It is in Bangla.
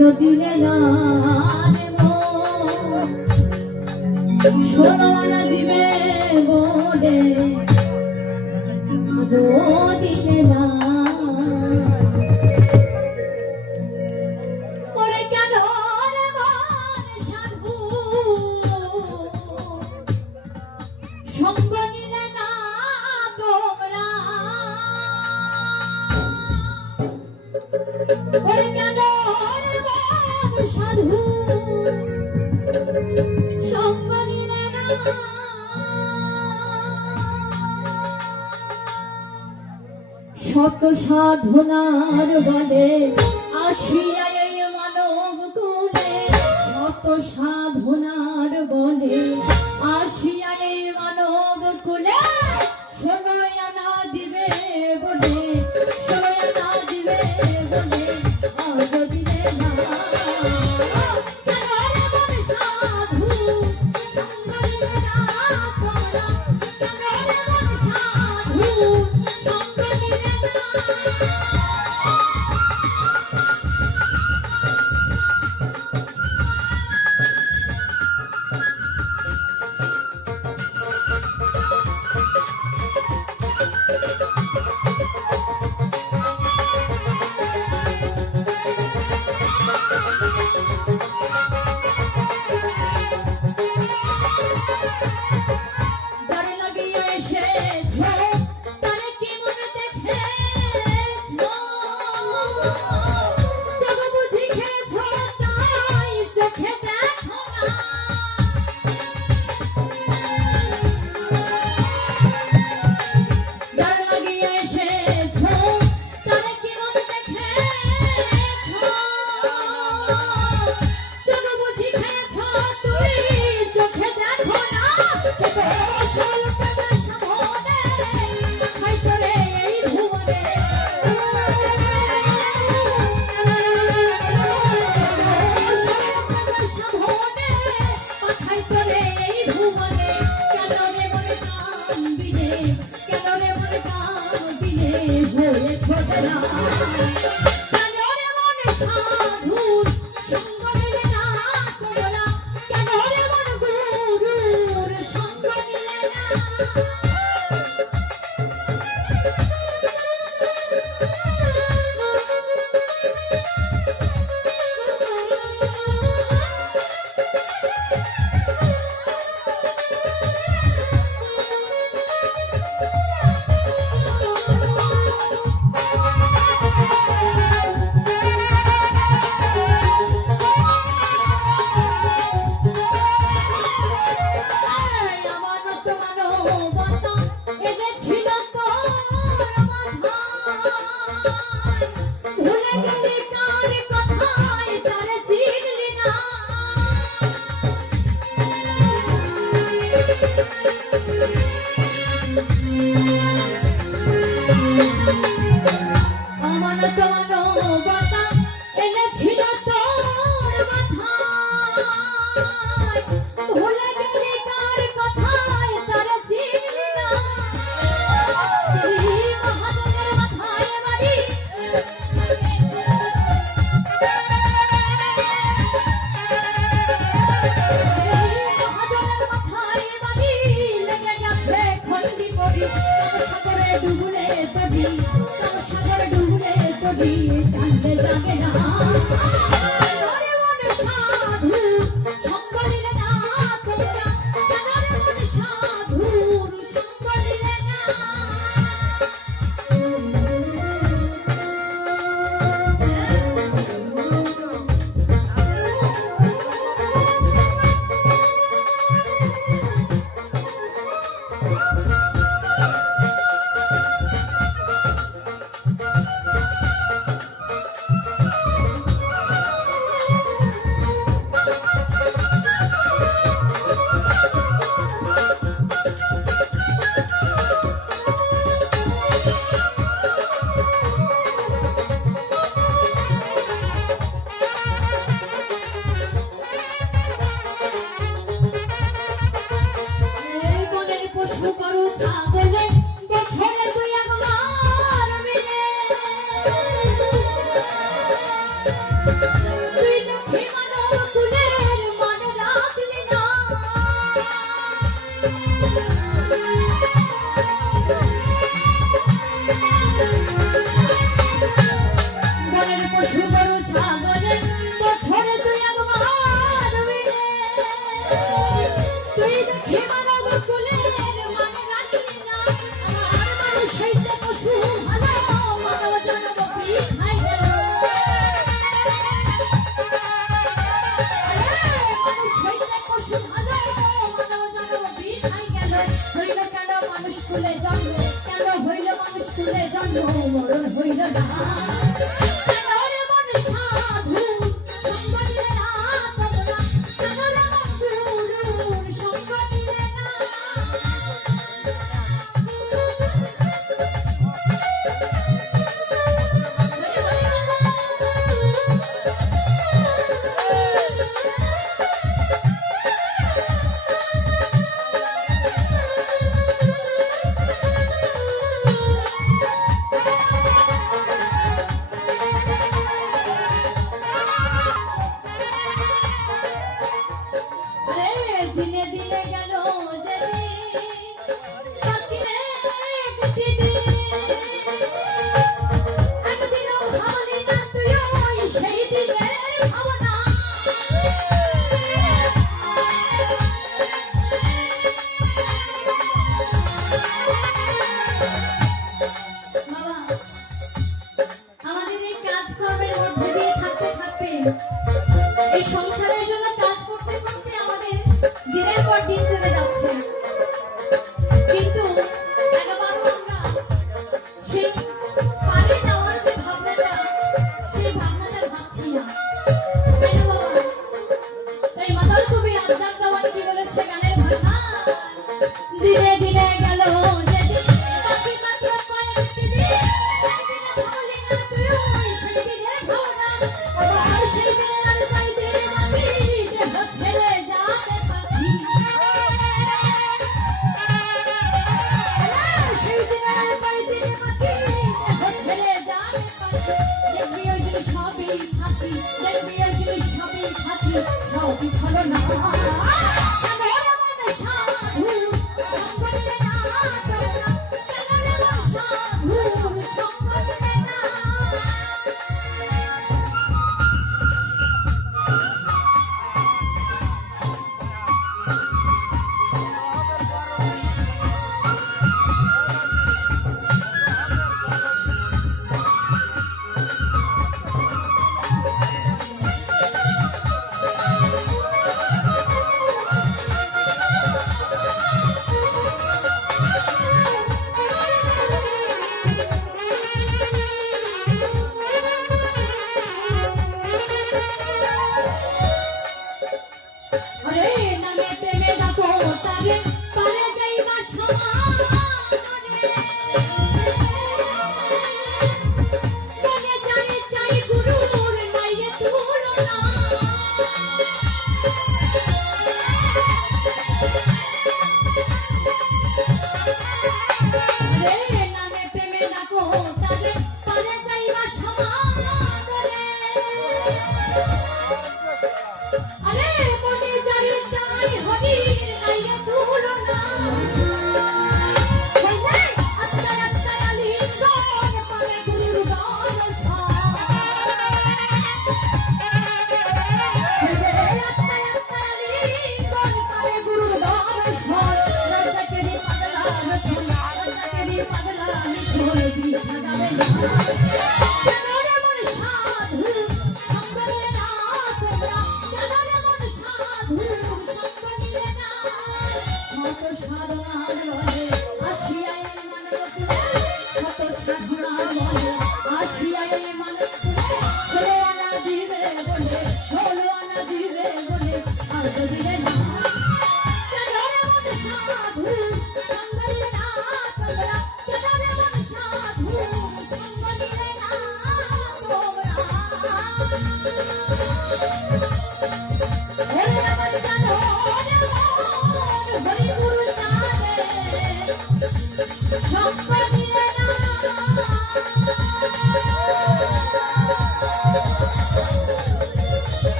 যদি সোনা দিবে বলে যদি না ওরে কেন রে মন সাধু সঙ্গ নিলে না তোমরা ওরে কেন রে মন সাধু সঙ্গ নিলে না শত সাধনার বলে আসিয়া এই মানব কুলে শত সাধনার বলে আসিয়া এই মানব কুলে শোনয়া না দিবে বলে শোনয়া না দিবে বলে আজ দিলে না না কারোর মন সাধু সঙ্গ দিলে না তোমরা কারোর মন গুরুর সঙ্গ দিলে না দিনে দিনে গেল একদিনও ভাবলি না তুই সেই দিনের ভাবনা বাবা আমাদের এই কাজকর্মের মধ্যে দিয়ে থাকতে থাকতে এই সংসারের জন্য কাজ করতে করতে আমাদের দিনের পর দিন চলে যাচ্ছে কিন্তু একবারও আমরা সেই পারে যাওয়ার যে ভাবনাটা সেই ভাবনাটা ভাবছি না তাই না বাবা তাই মাতাল কবি রাজ্জাক দেওয়ানি কি বলেছে গানের ভাষা দিনে দিনে গেল যেদিন বাকি মাত্র কয়েকটি দিন একদিনও ভাবলি না তুই সেই দিনের ভাবনা আবার সেই দিনের আর চাইতে বাকি দেহ ছেড়ে যাবে পাখি সেই দিনের আর চাইতে বাকি দেহ ছেড়ে যাবে পাখি দেখবি ওই দিন সবই থাকি দেখবি ওই দিন সবই থাকি সবই ছলো না আমার মন সাধু সঙ্গ দিলে না তোমরা কারোর মন সাধু সঙ্গ দিলে না আরে নামে প্রেমে ডাকো তারে পারে যাইবা সমানে মনে জানে চাই গুরুর নাই রে তুলনা আরে নামে প্রেমে ডাকো তারে পারে যাইবা সমানে আরে মনে জানে চাই হরির নাই রে তুলনা হইলে আত্মার আত্মার আলিঙ্গন পারে গুরুর দর্শন